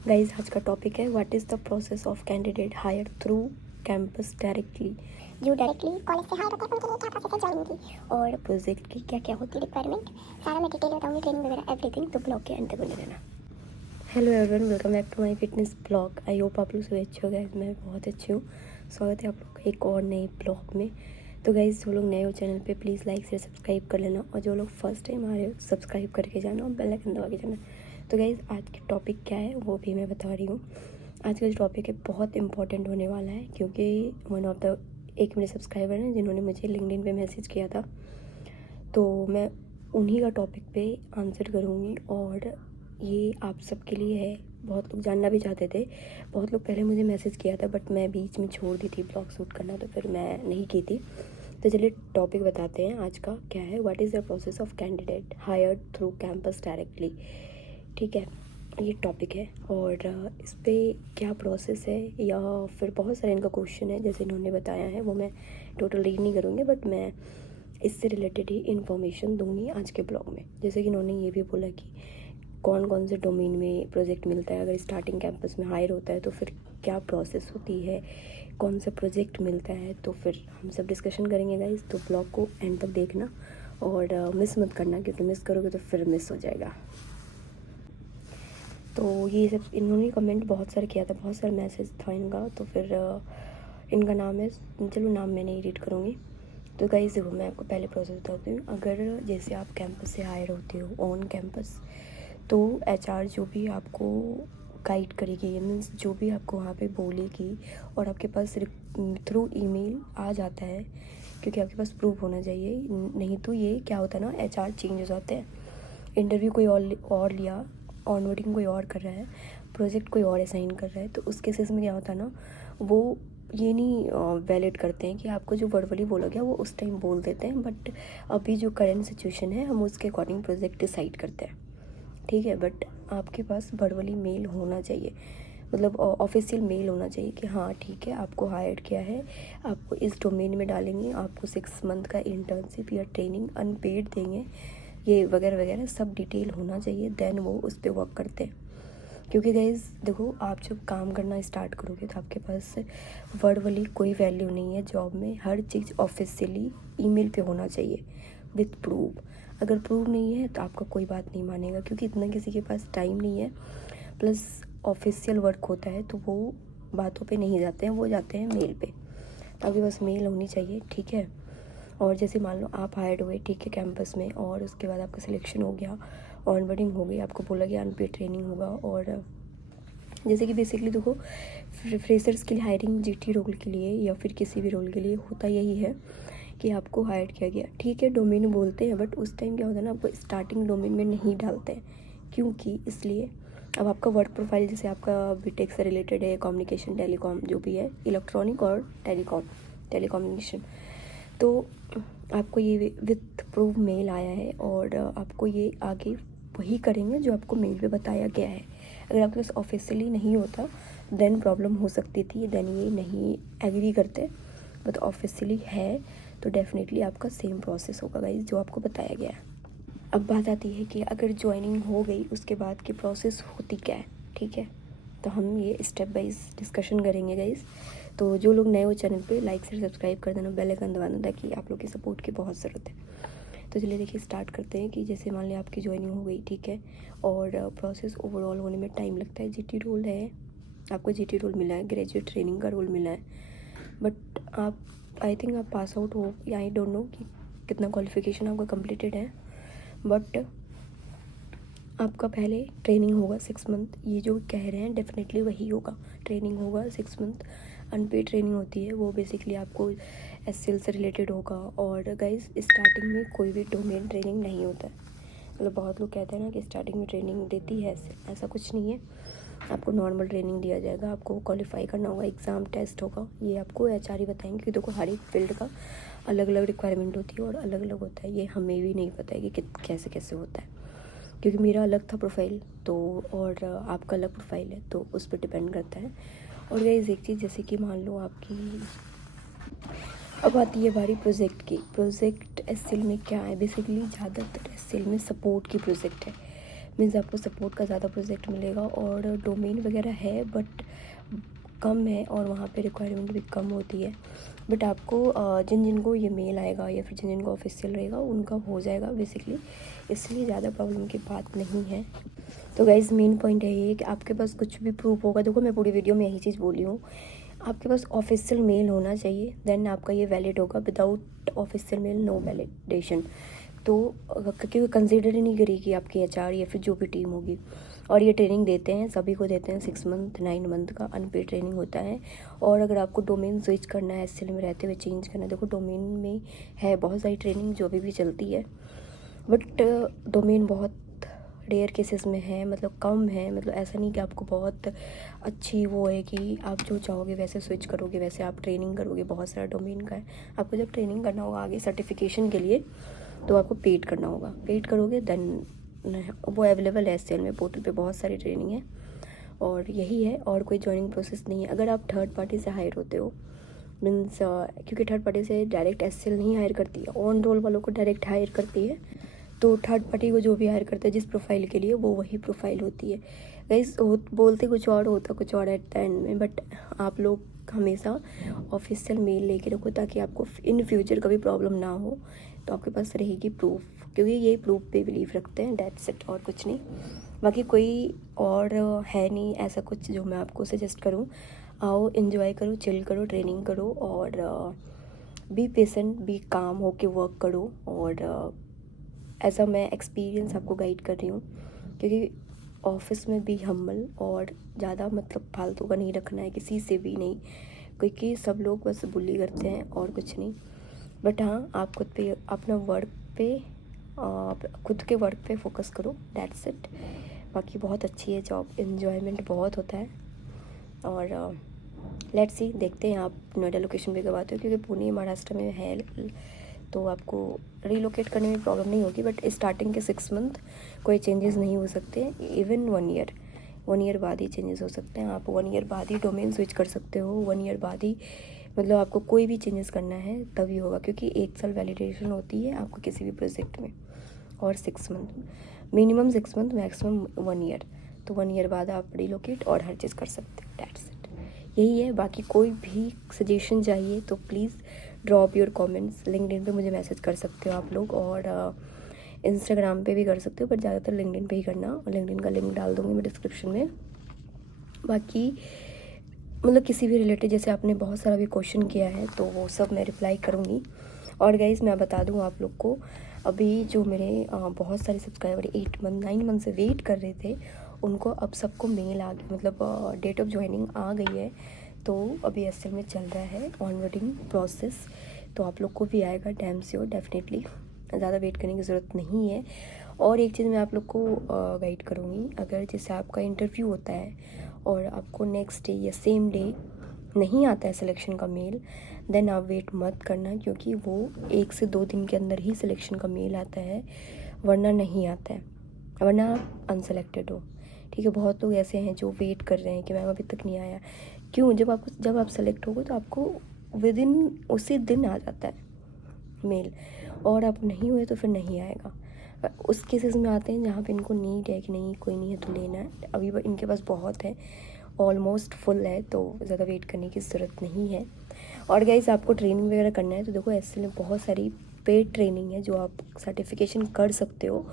Guys आज का topic है what is the process of candidate hire through campus directly. जो डायरेक्टली कॉलेज से हायर होता है उनके लिए क्या प्रोसेस है ज्वाइनिंग की और प्रोजेक्ट की क्या क्या होती है रिक्वायरमेंट, सारा मैं डिटेल बताऊंगी, ट्रेनिंग वगैरह एवरीथिंग, तो ब्लॉग के अंत तक बने रहना। Hello everyone, welcome back to my fitness blog. I hope आप लोग सभी अच्छे हो गए। मैं बहुत अच्छी हूँ। स्वागत है आप लोग का एक और नए ब्लॉग में। तो गाइज जो लोग नए हो चैनल पे प्लीज़ लाइक शेयर सब्सक्राइब कर लेना, और जो लोग फर्स्ट टाइम आ रहे हो सब्सक्राइब करके जाना और बेल आइकन दबा के जाना। तो गाइज आज की टॉपिक क्या है वो भी मैं बता रही हूँ। आज का जो टॉपिक है बहुत इंपॉर्टेंट होने वाला है, क्योंकि वन ऑफ द एक मेरे सब्सक्राइबर हैं जिन्होंने मुझे लिंक्डइन पे मैसेज किया था, तो मैं उन्हीं का टॉपिक पे आंसर करूँगी। और ये आप सबके लिए है। बहुत लोग जानना भी चाहते थे, बहुत लोग पहले मुझे मैसेज किया था, बट मैं बीच में छोड़ दी थी ब्लॉग शूट करना, तो फिर मैं नहीं की थी। तो चलिए टॉपिक बताते हैं आज का क्या है। What is the process of candidate hired through campus directly. ठीक है, ये टॉपिक है। और इस पर क्या प्रोसेस है, या फिर बहुत सारे इनका क्वेश्चन है जैसे इन्होंने बताया है, वो मैं टोटल रीड नहीं करूँगी, बट मैं इससे रिलेटेड ही इन्फॉर्मेशन दूंगी आज के ब्लॉग में। जैसे कि इन्होंने ये भी बोला कि कौन कौन से डोमेन में प्रोजेक्ट मिलता है, अगर स्टार्टिंग कैंपस में हायर होता है तो फिर क्या प्रोसेस होती है, कौन सा प्रोजेक्ट मिलता है, तो फिर हम सब डिस्कशन करेंगे गाइस। तो ब्लॉग को एंड तक देखना और मिस मत करना, क्योंकि मिस करोगे तो फिर मिस हो जाएगा। तो ये सब इन्होंने कमेंट बहुत सारे किया था, बहुत सारा मैसेज था इनका। तो फिर इनका नाम है, चलो नाम मैं नहीं रीड करूँगी। तो गाइस देखो, मैं आपको पहले प्रोसेस बताती हूँ। अगर जैसे आप कैंपस से हायर होते हो ऑन कैंपस, तो एचआर जो भी आपको गाइड करेगी, मीन्स जो भी आपको वहाँ पे बोलेगी और आपके पास थ्रू ईमेल आ जाता है, क्योंकि आपके पास प्रूफ होना चाहिए। नहीं तो ये क्या होता है ना, एचआर चेंज हो जाते हैं। इंटरव्यू कोई और लिया, ऑनबोर्डिंग कोई और कर रहा है, प्रोजेक्ट कोई और असाइन कर रहा है, तो उस केसेस में क्या होता है ना, वो ये नहीं वैलिड करते हैं कि आपको जो वर्बली बोला गया वो उस टाइम बोल देते हैं। बट अभी जो करंट सिचुएशन है हम उसके अकॉर्डिंग प्रोजेक्ट डिसाइड करते हैं। ठीक है, बट आपके पास वर्बली मेल होना चाहिए, मतलब ऑफिशियल मेल होना चाहिए कि हाँ ठीक है आपको हायर किया है, आपको इस डोमेन में डालेंगे, आपको 6 मंथ का इंटर्नशिप या ट्रेनिंग अनपेड देंगे, ये वगैरह वगैरह सब डिटेल होना चाहिए। देन वो उस पर वर्क करते हैं। क्योंकि गाइज देखो, आप जब काम करना स्टार्ट करोगे तो आपके पास वर्बली कोई वैल्यू नहीं है जॉब में। हर चीज़ ऑफिशियली ईमेल पे होना चाहिए विथ प्रूफ। अगर प्रूफ नहीं है तो आपका कोई बात नहीं मानेगा, क्योंकि इतना किसी के पास टाइम नहीं है। प्लस ऑफिशियल वर्क होता है तो वो बातों पे नहीं जाते हैं, वो जाते हैं मेल पे। तो आपके पास मेल होनी चाहिए। ठीक है, और जैसे मान लो आप हायर्ड हुए, ठीक है, कैंपस में, और उसके बाद आपका सिलेक्शन हो गया, ऑनबोर्डिंग हो गई, आपको बोला गया अनपेड ट्रेनिंग होगा। और जैसे कि बेसिकली देखो, फ्रेशर्स के लिए हायरिंग जीटी रोल के लिए या फिर किसी भी रोल के लिए होता यही है कि आपको हायर किया गया। ठीक है, डोमेन बोलते हैं, बट उस टाइम क्या होता है ना, आपको स्टार्टिंग डोमेन में नहीं डालते हैं। क्योंकि इसलिए अब आपका वर्क प्रोफाइल, जैसे आपका बीटेक से रिलेटेड है, कम्युनिकेशन टेलीकॉम जो भी है, इलेक्ट्रॉनिक और टेलीकॉम्युनिकेशन, तो आपको ये विथ प्रूफ मेल आया है, और आपको ये आगे वही करेंगे जो आपको मेल पे बताया गया है। अगर आपके पास ऑफिशियली नहीं होता देन प्रॉब्लम हो सकती थी, देन ये नहीं एग्री करते। बट ऑफिशियली है तो डेफिनेटली आपका सेम प्रोसेस होगा गाइज जो आपको बताया गया है। अब बात आती है कि अगर ज्वाइनिंग हो गई उसके बाद की प्रोसेस होती क्या है। ठीक है, तो हम ये स्टेप बाइज डिस्कशन करेंगे गाइज। तो जो लोग नए हो चैनल पे लाइक से सब्सक्राइब कर देना, बेल आइकन दबाना, ताकि आप लोग की सपोर्ट की बहुत ज़रूरत है। तो चलिए देखिए स्टार्ट करते हैं कि जैसे मान लिया आपकी ज्वाइनिंग हो गई, ठीक है, और प्रोसेस ओवरऑल होने में टाइम लगता है। जीटी रोल है, आपको जीटी रोल मिला है, ग्रेजुएट ट्रेनिंग का रोल मिला है, बट आप आई थिंक आप पास आउट हो, या आई डोंट नो कि कितना क्वालिफिकेशन आपका कंप्लीटेड है, बट आपका पहले ट्रेनिंग होगा 6 मंथ। ये जो कह रहे हैं डेफिनेटली वही होगा, ट्रेनिंग होगा 6 मंथ, अनपेड ट्रेनिंग होती है वो। बेसिकली आपको एसएल से रिलेटेड होगा। और गाइस स्टार्टिंग में कोई भी डोमेन ट्रेनिंग नहीं होता है, मतलब बहुत लोग कहते हैं ना कि स्टार्टिंग में ट्रेनिंग देती है, ऐसा कुछ नहीं है। आपको नॉर्मल ट्रेनिंग दिया जाएगा, आपको क्वालिफाई करना होगा, एग्ज़ाम टेस्ट होगा, ये आपको एचआर ही बताएंगे, कि देखो हर एक फील्ड का अलग अलग रिक्वायरमेंट होती है और अलग अलग होता है। ये हमें भी नहीं पता है कि कैसे कैसे होता है, क्योंकि मेरा अलग था प्रोफाइल, तो और आपका अलग प्रोफाइल है, तो उस पर डिपेंड करता है। और गाइस एक चीज़, जैसे कि मान लो आपकी अब आती है बारी प्रोजेक्ट की। प्रोजेक्ट एसएल में क्या है, बेसिकली ज़्यादातर एसएल में सपोर्ट की प्रोजेक्ट है। मीन्स आपको सपोर्ट का ज़्यादा प्रोजेक्ट मिलेगा, और डोमेन वगैरह है बट कम है, और वहाँ पे रिक्वायरमेंट भी कम होती है। बट आपको जिन जिनको ये मेल आएगा या फिर जिन जिनको ऑफिशियल रहेगा उनका हो जाएगा बेसिकली, इसलिए ज़्यादा प्रॉब्लम की बात नहीं है। तो गाइज़ मेन पॉइंट है ये कि आपके पास कुछ भी प्रूफ होगा, देखो मैं पूरी वीडियो में यही चीज़ बोली हूँ, आपके पास ऑफिशियल मेल होना चाहिए, देन आपका ये वैलिड होगा। Without official mail no validation. तो क्योंकि कंसिडर ही नहीं करेगी आपकी एचआर या फिर जो भी टीम होगी। और ये ट्रेनिंग देते हैं, सभी को देते हैं, 6 मंथ 9 मंथ का अनपेड ट्रेनिंग होता है। और अगर आपको डोमेन स्विच करना है, एसएल में रहते हुए चेंज करना है, देखो डोमेन में है बहुत सारी ट्रेनिंग जो अभी भी चलती है, बट डोमेन बहुत रेयर केसेस में है, मतलब कम है। मतलब ऐसा नहीं कि आपको बहुत अच्छी वो है कि आप जो चाहोगे वैसे स्विच करोगे, वैसे आप ट्रेनिंग करोगे। बहुत सारा डोमेन का है, आपको जब ट्रेनिंग करना होगा आगे सर्टिफिकेशन के लिए तो आपको पेड करना होगा, पेड करोगे देन वो अवेलेबल है एसएल में, पोर्टल पे बहुत सारी ट्रेनिंग है। और यही है, और कोई जॉइनिंग प्रोसेस नहीं है। अगर आप थर्ड पार्टी से हायर होते हो, मीन्स क्योंकि थर्ड पार्टी से डायरेक्ट एसएल नहीं हायर करती है, ऑन रोल वालों को डायरेक्ट हायर करती है। तो थर्ड पार्टी को जो भी हायर करता है जिस प्रोफाइल के लिए, वो वही प्रोफाइल होती है। गाइस बोलते कुछ और होता कुछ और एट द एंड में, बट आप लोग हमेशा ऑफिशियल मेल लेके रखो ताकि आपको इन फ्यूचर कभी प्रॉब्लम ना हो। तो आपके पास रहेगी प्रूफ, क्योंकि ये प्रूफ पे बिलीव रखते हैं, दैट्स इट, और कुछ नहीं। बाकी कोई और है नहीं ऐसा कुछ जो मैं आपको सजेस्ट करूँ। आओ एंजॉय करो, चिल करो, ट्रेनिंग करो, और बी पेशेंट, बी काम होके वर्क करो। और ऐसा मैं एक्सपीरियंस आपको गाइड कर रही हूँ, क्योंकि ऑफिस में भी हम्बल और ज़्यादा मतलब फालतू का नहीं रखना है किसी से भी नहीं, क्योंकि सब लोग बस बुली करते हैं और कुछ नहीं। बट हाँ, आप खुद पे अपना वर्क पे खुद के वर्क पे फोकस करो, दैट्स इट। बाकी बहुत अच्छी है जॉब, एन्जॉयमेंट बहुत होता है। और लेट्स सी, देखते हैं आप नोएडा लोकेशन पे कब आते हो, क्योंकि पुणे महाराष्ट्र में है तो आपको रीलोकेट करने में प्रॉब्लम नहीं होगी। बट स्टार्टिंग के 6 मंथ कोई चेंजेस नहीं हो सकते, इवन 1 ईयर बाद ही चेंजेस हो सकते हैं। आप 1 ईयर बाद ही डोमेन स्विच कर सकते हो, 1 ईयर बाद ही, मतलब आपको कोई भी चेंजेस करना है तभी होगा, क्योंकि 1 साल वैलिडेशन होती है आपको किसी भी प्रोजेक्ट में, और 6 month, minimum 6 month, maximum 1 year. तो 1 ईयर बाद आप रिलोकेट और हर चीज़ कर सकते हो, दैट्स इट, यही है। बाकी कोई भी सजेशन चाहिए तो please drop your comments. LinkedIn पे मुझे मैसेज कर सकते हो आप लोग, और इंस्टाग्राम पे भी कर सकते हो, पर ज़्यादातर लिंक्डइन पे ही करना, और लिंक्डइन का लिंक डाल दूँगी मैं डिस्क्रिप्शन में। बाकी मतलब किसी भी रिलेटेड, जैसे आपने बहुत सारा भी क्वेश्चन किया है तो वो सब मैं रिप्लाई करूँगी। और गाइज़ मैं बता दूँ आप लोग को, अभी जो मेरे बहुत सारे सब्सक्राइबर 8 मंथ 9 मंथ से वेट कर रहे थे, उनको अब सबको मेल आ गई, मतलब डेट ऑफ ज्वाइनिंग आ गई है। तो अभी एसएल में चल रहा है ऑनबोर्डिंग प्रोसेस, तो आप लोग को भी आएगा डैम श्योर, डेफिनेटली, ज़्यादा वेट करने की ज़रूरत नहीं है। और एक चीज़ मैं आप लोग को गाइड करूँगी, अगर जैसे आपका इंटरव्यू होता है और आपको नेक्स्ट डे या सेम डे नहीं आता है सिलेक्शन का मेल, देन आप वेट मत करना, क्योंकि वो 1 से 2 दिन के अंदर ही सिलेक्शन का मेल आता है, वरना नहीं आता है, वरना आप अनसेलेक्टेड हो। ठीक है, बहुत लोग ऐसे हैं जो वेट कर रहे हैं कि मैम अभी तक नहीं आया। क्यों? जब आप सेलेक्ट होगे तो आपको विद इन उसी दिन आ जाता है मेल, और आप नहीं हुए तो फिर नहीं आएगा। उस केसेस में आते हैं जहाँ पे इनको नीड है कि नहीं कोई नहीं है तो लेना है, अभी इनके पास बहुत है, ऑलमोस्ट फुल है, तो ज़्यादा वेट करने की ज़रूरत नहीं है। और गाइस आपको ट्रेनिंग वगैरह करना है तो देखो एसएल में बहुत सारी पेड ट्रेनिंग है जो आप सर्टिफिकेशन कर सकते हो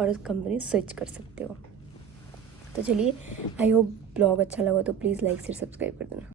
और उस कंपनी स्विच कर सकते हो। तो चलिए, आई होप ब्लॉग अच्छा लगा तो प्लीज़ लाइक शेयर सब्सक्राइब कर देना।